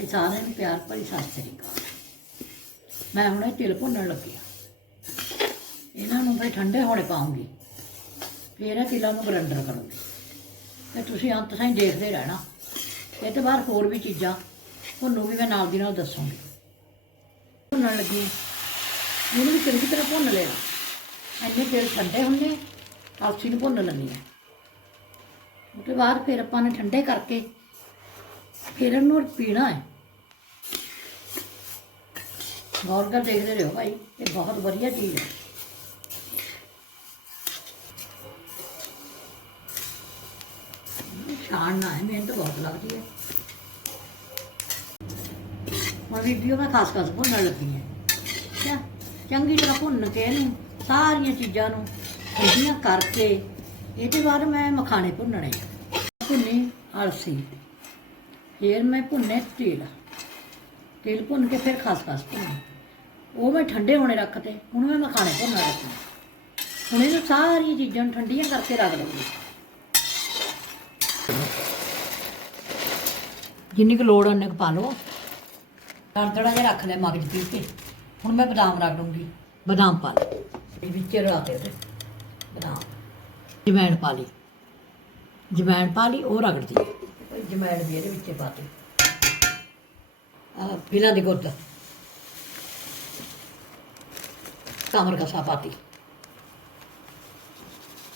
ਭਾਈ ਸਾਰਿਆਂ ਨੂੰ ਪਿਆਰ ਭਰੀ ਸਤਿ ਸ੍ਰੀ ਅਕਾਲ। ਮੈਂ ਹੁਣ ਇਹ ਤਿਲ ਭੁੰਨਣ ਲੱਗੀ ਆ ਇਹਨਾਂ ਨੂੰ ਭਾਈ ਠੰਡੇ ਹੋਣੇ ਪਾਉਂਗੀ। ਫਿਰ ਇਹ ਤਿਲਾਂ ਨੂੰ ਗਰੈਂਡਰ ਕਰੂੰਗੀ। ਤੇ ਤੁਸੀਂ ਅੰਤ ਤਾਈਂ ਦੇਖਦੇ ਰਹਿਣਾ। ਇਹ ਤੋਂ ਬਾਅਦ ਹੋਰ ਵੀ ਚੀਜ਼ਾਂ, ਤੁਹਾਨੂੰ ਵੀ ਮੈਂ ਨਾਲ ਦੀ ਨਾਲ ਦੱਸੂੰਗੀ। ਭੁੰਨਣ ਲੱਗੀ ਹਾਂ। ਇਹਨੂੰ ਵੀ ਚੰਗੀ ਤਰ੍ਹਾਂ ਭੁੰਨ ਲੈਣਾ। ਇੰਨੇ ਤੇਲ ਠੰਡੇ ਹੁੰਦੇ ਅਲਸੀ ਨੂੰ ਭੁੰਨ ਲੈਂਦੀ ਹੈ। ਉਹ ਤੋਂ ਬਾਅਦ ਫਿਰ ਆਪਾਂ ਨੇ ਠੰਡੇ ਕਰਕੇ ਫਿਰ ਇਹਨੂੰ ਪੀਣਾ ਹੈ। ਗੌਰ ਕਰ ਦੇਖਦੇ ਰਹੋ ਭਾਈ, ਇਹ ਬਹੁਤ ਵਧੀਆ ਚੀਜ਼ ਹੈ। ਛਾਣਨਾ ਹੈ, ਮਿਹਨਤ ਬਹੁਤ ਲੱਗਦੀ ਹੈ। ਹੁਣ ਵੀਡੀਓ ਮੈਂ ਖਾਸ ਖਾਸ ਭੁੰਨਣ ਲੱਗੀ ਹੈ। ਅੱਛਾ ਚੰਗੀ ਤਰ੍ਹਾਂ ਭੁੰਨ ਕੇ ਇਹਨੂੰ ਸਾਰੀਆਂ ਚੀਜ਼ਾਂ ਨੂੰ ਠੰਡੀਆਂ ਕਰਕੇ ਇਹਦੇ ਬਾਅਦ ਮੈਂ ਮਖਾਣੇ ਭੁੰਨਣੇ ਭੁੰਨੀ ਅਲਸੀ, ਫਿਰ ਮੈਂ ਭੁੰਨੇ ਤੇਲ। ਤੇਲ ਭੁੰਨ ਕੇ ਫਿਰ ਖਾਸ ਖਾਸ ਭੁੰਨੇ ਉਹ ਮੈਂ ਠੰਡੇ ਹੋਣੇ ਰੱਖਤੇ ਹੁਣ ਮੈਂ ਮਖਾਣੇ ਭੁੰਨਣ ਲੱਗੀ ਹੁਣ ਇਹਨੂੰ ਸਾਰੀਆਂ ਚੀਜ਼ਾਂ ਨੂੰ ਠੰਡੀਆਂ ਕਰਕੇ ਰੱਖ ਲਵਾਂਗੀ ਜਿੰਨੀ ਕੁ ਲੋੜ ਉਹਨੇ ਕੁ ਪਾ ਲਓ। ਤੜਤੜਾ ਜਿਹਾ ਰੱਖ ਲੈ ਮਗਜ ਪੀ ਕੇ। ਹੁਣ ਮੈਂ ਬਦਾਮ ਰੱਖ ਦੂੰਗੀ ਬਦਾਮ ਪਾ ਲੈ ਇਹ ਵਿੱਚ ਰਲਾ ਕੇ ਉਹਦੇ ਬਦਾਮ। ਜਮੈਣ ਪਾ ਲਈ। ਜਮੈਣ ਪਾ ਲਈ, ਉਹ ਰਗੜਦੀ ਹੈ। ਜਮੈਣ ਵੀ ਇਹਦੇ ਵਿੱਚ ਪਾ ਦਿੱਤੀ। ਆ ਬਿਲਾ ਦੀ ਗੁੱਦ ਕਮਰ ਕਸਾ ਪਾਤੀ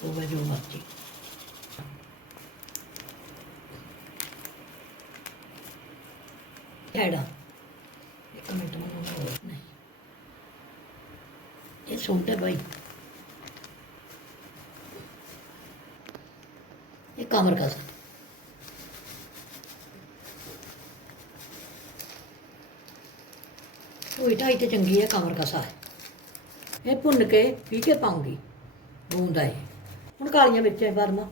ਉਹ ਮੈਂ ਜੋ ਮਰਜ਼ੀ ਹੈੜਾ ਇੱਕ ਮਿੰਟ ਮੈਨੂੰ ਹੋਰ ਨਹੀਂ ਇਹ ਸੁਣਦੇ ਭਾਈ ਇਹ ਕਮਰ ਕਸਾ ਉਹ ਢਾਈ ਤੇ ਚੰਗੀ ਹੈ ਕਮਰ ਕਸਾ ਹੈ ਇਹ ਭੁੰਨ ਕੇ ਪੀ ਕੇ ਪਾਉਂਗੀ, ਬੂੰਦਾ ਇਹ ਹੁਣ ਕਾਲੀਆਂ ਮਿਰਚਾਂ ਵਰਨਾ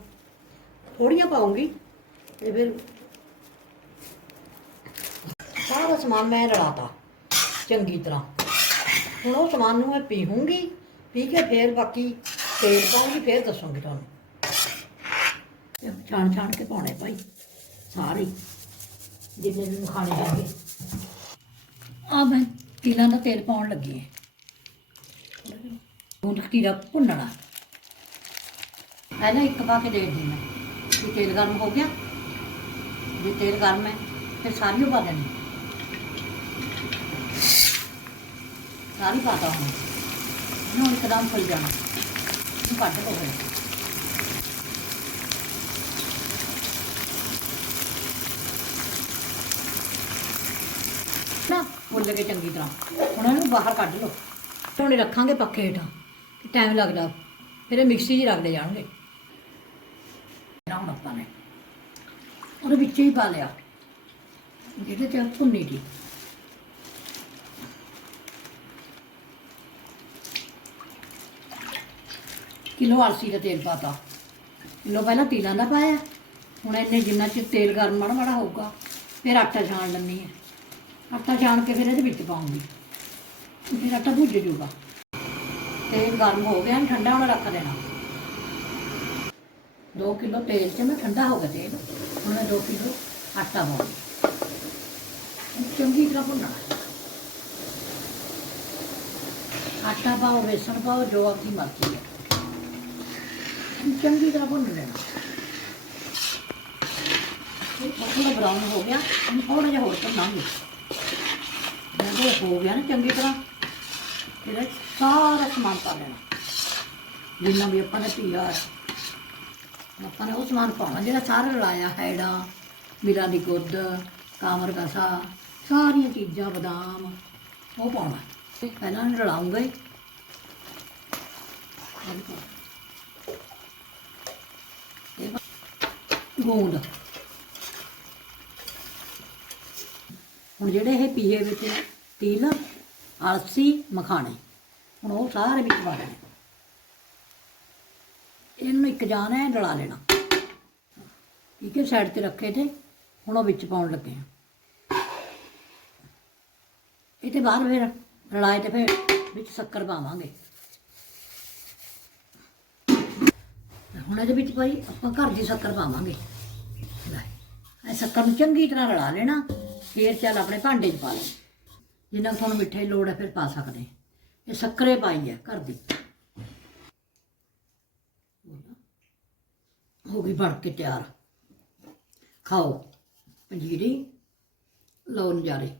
ਥੋੜੀਆਂ ਪਾਉਂਗੀ ਤੇ ਫਿਰ ਸਾਰਾ ਸਮਾਨ ਮੈਂ ਰਲਾਤਾ, ਚੰਗੀ ਤਰ੍ਹਾਂ। ਹੁਣ ਉਹ ਸਮਾਨ ਨੂੰ ਮੈਂ ਪੀਹੂੰਗੀ, ਪੀ ਕੇ ਫਿਰ ਬਾਕੀ ਤੇਲ ਪਾਉਂਗੀ, ਫਿਰ ਦੱਸੂੰਗੀ ਤੁਹਾਨੂੰ। ਇਹ ਛਾਣ ਛਾਣ ਕੇ ਪਾਉਣੇ ਭਾਈ, ਸਾਰੇ। ਜਿੰਨੇ ਵੀ ਖਾਣੇ ਹੈਗੇ। ਆ ਮੈਂ ਤਿਲਾਂ ਦਾ ਤੇਲ ਪਾਉਣ ਲੱਗੀ ਹੈ। ਹੁਣ ਤੀਰਾ ਭੁੰਨਣਾ। ਪਹਿਲਾਂ ਇੱਕ ਪਾ ਕੇ ਦੇਖ ਦੇਣਾ ਕਿ ਤੇਲ ਗਰਮ ਹੋ ਗਿਆ। ਜੇ ਤੇਲ ਗਰਮ ਹੈ, ਫਿਰ ਸਾਰੀਓ ਪਾ ਦੇਣੀ ਸਾਰੀ ਪਾਤਾ ਹੁਣ। ਇਹਨੂੰ ਇੱਕਦਮ ਫੁੱਲ ਜਾਣਾ। ਇਹਨੂੰ ਕੱਢ ਲਓ ਫਿਰ ਨਾ, ਫੁੱਲ ਕੇ ਚੰਗੀ ਤਰ੍ਹਾਂ। ਹੁਣ ਇਹਨੂੰ ਬਾਹਰ ਕੱਢ ਲਓ। ਹੁਣ ਰੱਖਾਂਗੇ ਪੱਖੇ ਹੇਠਾਂ। ਟਾਈਮ ਲੱਗਦਾ, ਫਿਰ ਇਹ ਮਿਕਸੀ 'ਚ ਹੀ ਰੱਖਦੇ ਜਾਣਗੇ। ਨਾ ਹੁਣ ਆਪਾਂ ਨੇ। ਉਹਦੇ ਵਿੱਚ ਹੀ ਪਾ ਲਿਆ। ਜਿਹਦੇ ਤੇ ਭੁੰਨੀ ਦੀ। ਕਿਲੋ ਅਲਸੀ ਦਾ ਤੇਲ ਪਾਤਾ। ਕਿਲੋ ਪਹਿਲਾਂ ਤਿਲਾਂ ਦਾ ਪਾਇਆ। ਹੁਣ ਇਹਨੇ ਜਿੰਨਾ ਚਿਰ ਤੇਲ ਗਰਮ ਮਾੜਾ ਮਾੜਾ ਹੋਊਗਾ, ਫਿਰ ਆਟਾ ਛਾਣ ਲੈਣੀ ਹੈ। ਆਟਾ ਛਾਣ ਕੇ ਫਿਰ ਇਹਦੇ ਵਿੱਚ ਪਾਉਂਗੀ। ਫਿਰ ਆਟਾ ਭੁੱਜ ਜੂਗਾ। ਤੇਲ ਗਰਮ ਹੋ ਗਿਆ ਠੰਡਾ ਹੋਣਾ ਰੱਖ ਦੇਣਾ। 2 ਕਿਲੋ ਤੇਲ 'ਚ ਮੈਂ ਠੰਡਾ ਹੋ ਗਿਆ ਤੇਲ, ਹੁਣ ਮੈਂ 2 ਕਿਲੋ ਆਟਾ ਪਾਉਂਗੀ ਚੰਗੀ ਤਰ੍ਹਾਂ ਭੁੰਨਣਾ। ਆਟਾ ਪਾਓ ਬੇਸਣ ਪਾਓ, ਜੋ ਆਪਣੀ ਮਰਜ਼ੀ ਹੈ। ਚੰਗੀ ਤਰ੍ਹਾਂ ਭੁੰਨ ਲੈਣਾ। ਥੋੜਾ ਬਰਾਊਨ ਹੋ ਗਿਆ, ਇਹਨੂੰ ਥੋੜਾ ਜਿਹਾ ਹੋਰ ਭੁੰਨਾਂਗੇ। ਜਦੋਂ ਹੋ ਗਿਆ ਨਾ ਚੰਗੀ ਤਰ੍ਹਾਂ ਇਹਦੇ ਸਾਰਾ ਸਮਾਨ ਪਾ ਲੈਣਾ। ਜਿੰਨਾ ਵੀ ਆਪਾਂ ਨੇ ਪੀਆ ਆਪਾਂ ਨੇ ਉਹ ਸਮਾਨ ਪਾਉਣਾ, ਜਿਹੜਾ ਸਾਰਾ ਰਲਾਇਆ, ਹੈੜਾ ਮਿਲਾ ਦੀ ਗੁੱਦ ਕਾਮਰ ਕਸਾ, ਸਾਰੀਆਂ ਚੀਜ਼ਾਂ, ਬਦਾਮ, ਉਹ ਪਾਉਣਾ। ਪਹਿਲਾਂ ਇਹਨੂੰ ਰਲਾਉਂਗਾ। ਹੀ ਗੂੰਦ। ਹੁਣ ਜਿਹੜੇ ਇਹ ਪੀਏ ਵਿੱਚ ਤਿਲ ਅਲਸੀ ਮਖਾਣੇ। ਹੁਣ ਉਹ ਸਾਰੇ ਵਿੱਚ ਪਾ ਦੇਣੇ ਇਹਨੂੰ ਇੱਕ ਜਾਨ ਹੈ, ਰਲਾ ਲੈਣਾ। ਠੀਕ ਹੈ ਸਾਈਡ ਤੇ ਰੱਖੇ ਤੇ ਹੁਣ ਉਹ ਵਿੱਚ ਪਾਉਣ ਲੱਗੇ ਆ। ਇਹ ਤੇ ਬਾਹਰ ਫਿਰ ਰਲਾਏ ਤੇ ਫਿਰ ਵਿੱਚ ਸ਼ੱਕਰ ਪਾਵਾਂਗੇ। ਹੁਣ ਇਹਦੇ ਵਿੱਚ ਭਾਈ ਆਪਾਂ ਘਰ ਦੀ ਸ਼ੱਕਰ ਪਾਵਾਂਗੇ। ਲੈ, ਇਹ ਸ਼ੱਕਰ ਨੂੰ ਚੰਗੀ ਤਰ੍ਹਾਂ ਰਲਾ ਲੈਣਾ, ਫੇਰ ਚੱਲ ਆਪਣੇ ਭਾਂਡੇ 'ਚ ਪਾ ਲਓ ਜਿੰਨਾ ਕੁ ਤੁਹਾਨੂੰ ਮਿੱਠੇ ਦੀ ਲੋੜ ਹੈ ਫਿਰ ਪਾ ਸਕਦੇ ਇਹ ਸ਼ੱਕਰੇ ਪਾਈ ਹੈ ਘਰ ਦੀ। ਹੋ ਗਈ ਬਣ ਕੇ ਤਿਆਰ। ਖਾਓ। ਪੰਜੀਰੀ, ਲਓ ਨਜ਼ਾਰੇ।